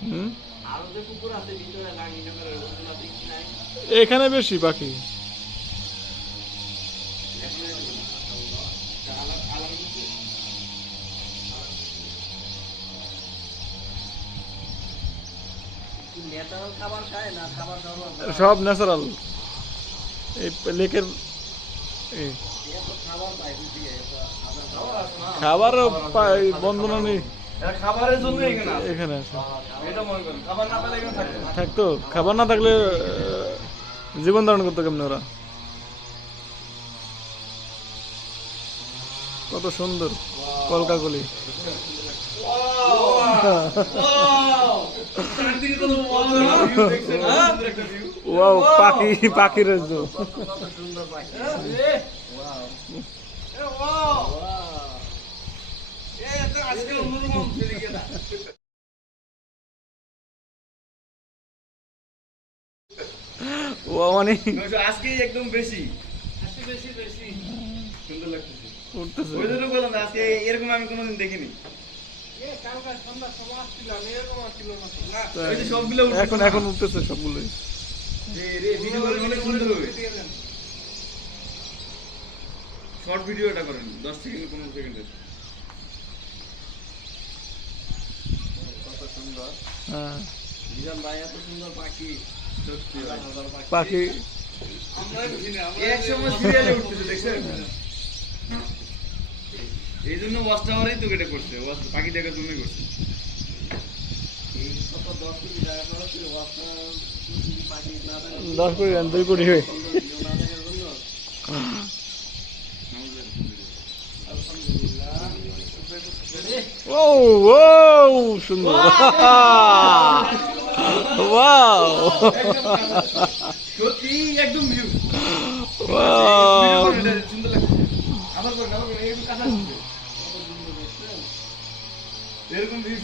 হুম, আরো যে পুকুর আছে ভিতরে নাগিনগরের ওগুলা দেখি নাই। এখানে বেশি পাখি। কি ন্যাচারাল খাবার খায় না খাবার দাবার সব ন্যাচারাল। এই লেকের এই এত খাবার পায় বুঝি এটা খাবার বন্ধনা নেই এরা খাবারের জন্য এখানে আসে। এখানে আছে। এটা মনে করেন খাবার না পেলে এখানে থাকতে না। থাকতো, খাবার না থাকলে জীবন ধারণ করতো কেমন ওরা। কত সুন্দর কলকাকলি। চারদিকে কত বড় বড় view দেখছেন, সুন্দর একটা view। ওয়াও, পাখি পাখির রাজ্য। কত সুন্দর পাখি ওয়াও আজকে অন্যরকম ফিলিং এটা। ওয়াও মানে আজকে একদম বেশি বেশি বেশি সুন্দর লাগতেছে। উঠতেছে। ওই জন্য বললাম যে আজকে এরকম আমি কোনোদিন দেখিনি। কালকে সন্ধ্যার সময় আসছিলাম এরকম আসছিল না ওই যে সবগুলো উঠতেছে এখন না। এখন উঠতেছে সবগুলোই। রে ভিডিও করে অনেক সুন্দর হবে। শর্ট ভিডিওটা করেন 10 সেকেন্ড 15 সেকেন্ডের। কত সুন্দর হ্যাঁ, মিজান ভাই এত সুন্দর পাখি সত্যি ভাই। হাজার পাখি এক সময় সিরিয়ালে উঠতেছে দেখছেন? এই জন্য ওয়াচ টাওয়ারই তো কেটে করছে, ওয়াচ পাখি দেখার জন্যই করছে। এই কত 10 কোটি টাকা খরচ ছিল আপনার পাখি না থাকে 10 কোটি 2 কোটি হয়ে। সুন্দর ভিডিও না দেখার জন্য আলহামদুলিল্লাহ ও ও সুন্দর। ওয়াও সত্যি একদম ভিউ। ওয়াও, সুন্দর লাগছে। আবার করেন, এই কাছে আসছে। এরকম ভিউ